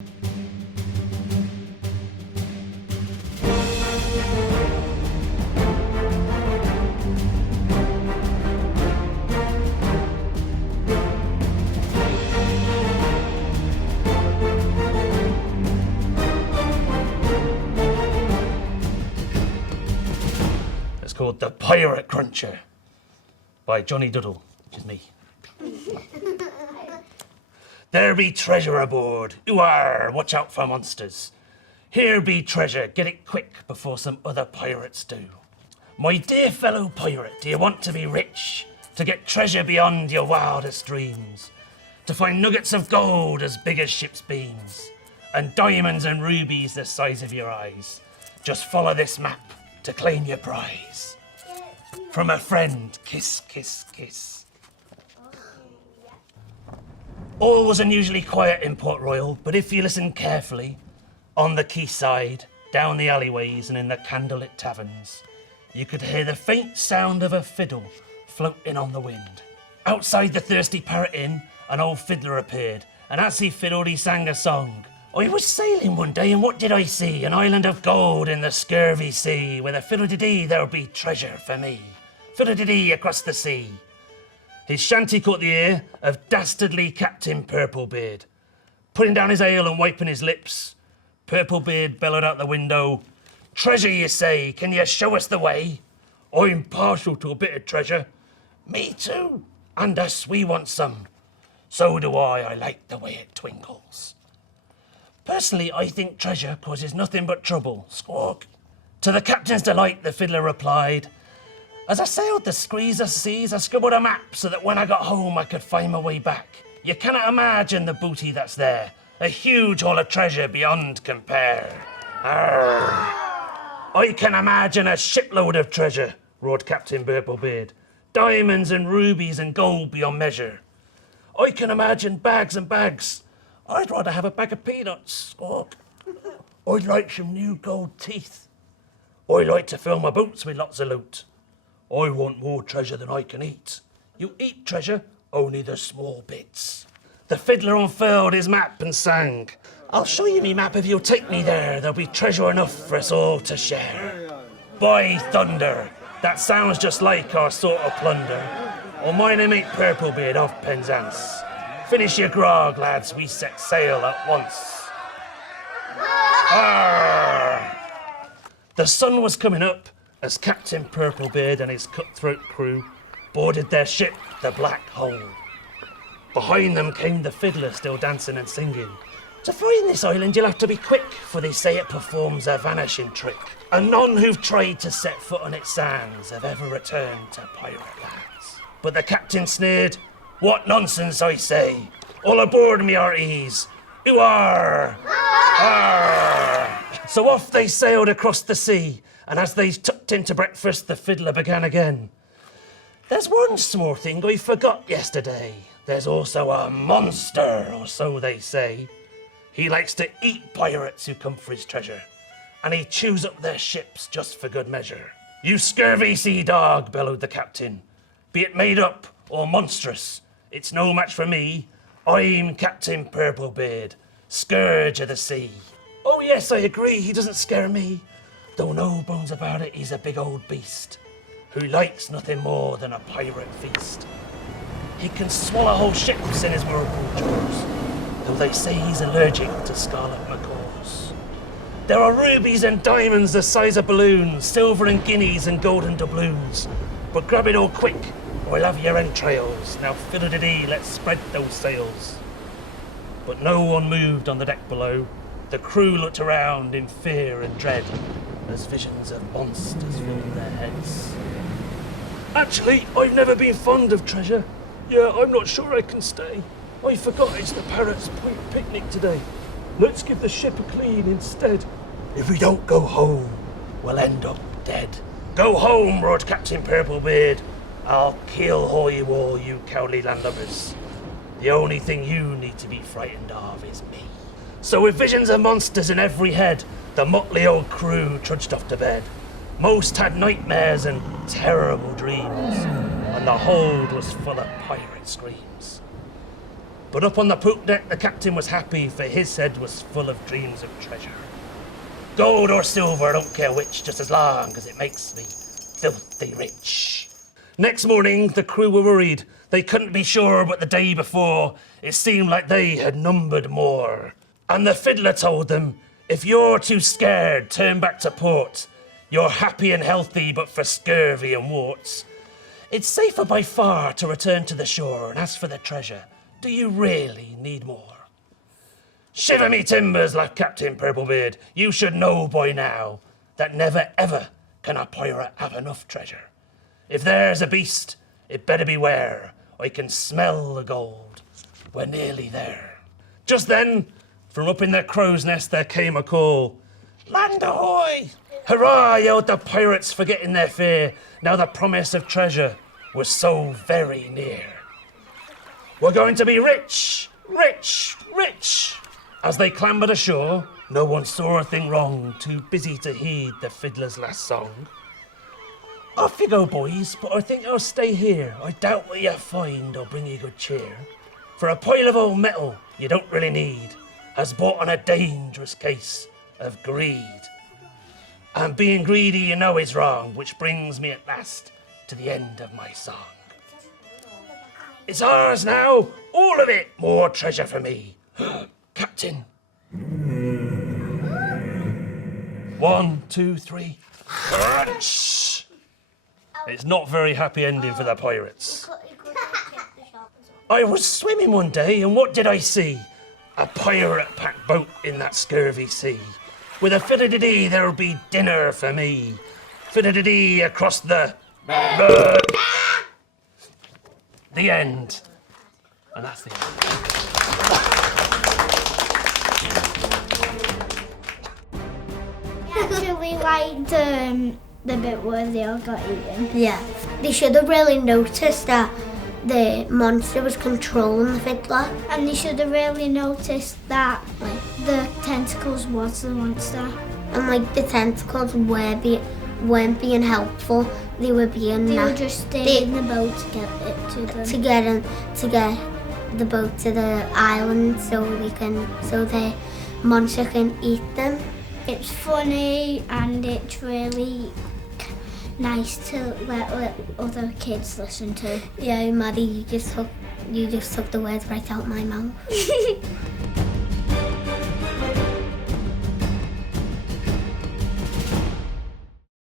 It's called The Pirate Cruncher by Jonny Duddle, which is me. There be treasure aboard. Ooh-ar, watch out for monsters. Here be treasure, get it quick before some other pirates do. My dear fellow pirate, do you want to be rich? To get treasure beyond your wildest dreams? To find nuggets of gold as big as ship's beams? And diamonds and rubies the size of your eyes? Just follow this map to claim your prize. From a friend, kiss, kiss, kiss. All was unusually quiet in Port Royal, but if you listen carefully, on the quayside, down the alleyways and in the candlelit taverns, you could hear the faint sound of a fiddle floating on the wind. Outside the Thirsty Parrot Inn, an old fiddler appeared, and as he fiddled, he sang a song. I was sailing one day, and what did I see? An island of gold in the scurvy sea. With a fiddle-de-dee, there'll be treasure for me. Fiddle-de-dee across the sea. His shanty caught the ear of dastardly Captain Purplebeard. Putting down his ale and wiping his lips, Purplebeard bellowed out the window, treasure, you say, can you show us the way? I'm partial to a bit of treasure. Me too, and us, we want some. So do I like the way it twinkles. Personally, I think treasure causes nothing but trouble, squawk. To the captain's delight, the fiddler replied, as I sailed the screes of seas, I scribbled a map so that when I got home I could find my way back. You cannot imagine the booty that's there, a huge haul of treasure beyond compare. Arr. I can imagine a shipload of treasure, roared Captain Purplebeard. Diamonds and rubies and gold beyond measure. I can imagine bags and bags. I'd rather have a bag of peanuts, squawk. I'd like some new gold teeth. I like to fill my boots with lots of loot. I want more treasure than I can eat. You eat treasure, only the small bits. The fiddler unfurled his map and sang, I'll show you me map if you'll take me there. There'll be treasure enough for us all to share. By thunder, that sounds just like our sort of plunder. Well, my name ain't Purplebeard of Penzance. Finish your grog, lads, we set sail at once. Arr! The sun was coming up as Captain Purplebeard and his cutthroat crew boarded their ship, the Black Hole. Behind them came the fiddler, still dancing and singing. To find this island you'll have to be quick, for they say it performs a vanishing trick. And none who've tried to set foot on its sands have ever returned to pirate lands. But the captain sneered, what nonsense, I say. All aboard me hearties. Ooh-ar! Arr! So off they sailed across the sea, and as they tucked into breakfast, the fiddler began again. There's one small thing I forgot yesterday. There's also a monster, or so they say. He likes to eat pirates who come for his treasure, and he chews up their ships just for good measure. You scurvy sea dog, bellowed the captain. Be it made up or monstrous, it's no match for me. I'm Captain Purplebeard, scourge of the sea. Oh yes, I agree, he doesn't scare me. Though no bones about it, he's a big old beast who likes nothing more than a pirate feast. He can swallow whole ships in his whirlpool jaws, though they say he's allergic to scarlet macaws. There are rubies and diamonds the size of balloons, silver and guineas and golden doubloons. But grab it all quick, or I'll have your entrails. Now fiddle-de-dee, let's spread those sails. But no one moved on the deck below. The crew looked around in fear and dread as visions of monsters filled their heads. Actually, I've never been fond of treasure. Yeah, I'm not sure I can stay. I forgot it's the Parrots' picnic today. Let's give the ship a clean instead. If we don't go home, we'll end up dead. Go home, roared Captain Purplebeard. I'll keel you all, you cowardly landlubbers. The only thing you need to be frightened of is me. So with visions of monsters in every head, the motley old crew trudged off to bed. Most had nightmares and terrible dreams, and the hold was full of pirate screams. But up on the poop deck, the captain was happy, for his head was full of dreams of treasure. Gold or silver, I don't care which, just as long as it makes me filthy rich. Next morning, the crew were worried. They couldn't be sure, but the day before, it seemed like they had numbered more. And the fiddler told them, if you're too scared, turn back to port. You're happy and healthy, but for scurvy and warts. It's safer by far to return to the shore, and as for the treasure, do you really need more? Shiver me timbers, laughed Captain Purplebeard. You should know by now that never ever can a pirate have enough treasure. If there's a beast, it better beware. I can smell the gold. We're nearly there. Just then, from up in their crow's nest, there came a call. Land ahoy! Hurrah, yelled the pirates, forgetting their fear. Now the promise of treasure was so very near. We're going to be rich, rich, rich. As they clambered ashore, no one saw a thing wrong, too busy to heed the fiddler's last song. Off you go, boys, but I think I'll stay here. I doubt what you find will bring you good cheer. For a pile of old metal you don't really need has bought on a dangerous case of greed. And being greedy you know is wrong, which brings me at last to the end of my song. It's ours now, all of it, more treasure for me. Captain. 1, 2, 3. Crunch! It's not very happy ending for the pirates. I was swimming one day, and what did I see? A pirate-packed boat in that scurvy sea. With a fiddle-de-dee, there'll be dinner for me. Fiddle-de-dee across the end. And that's the end. Actually liked the bit where they all got eaten. Yeah. They should have really noticed that the monster was controlling the fiddler. And they should have really noticed that the tentacles was the monster. And the tentacles weren't being helpful. They were being They were just staying in the boat to get it to them. To get the boat to the island so the monster can eat them. It's funny and it's really nice to let other kids listen to. Yeah, Maddie, you just took the words right out my mouth.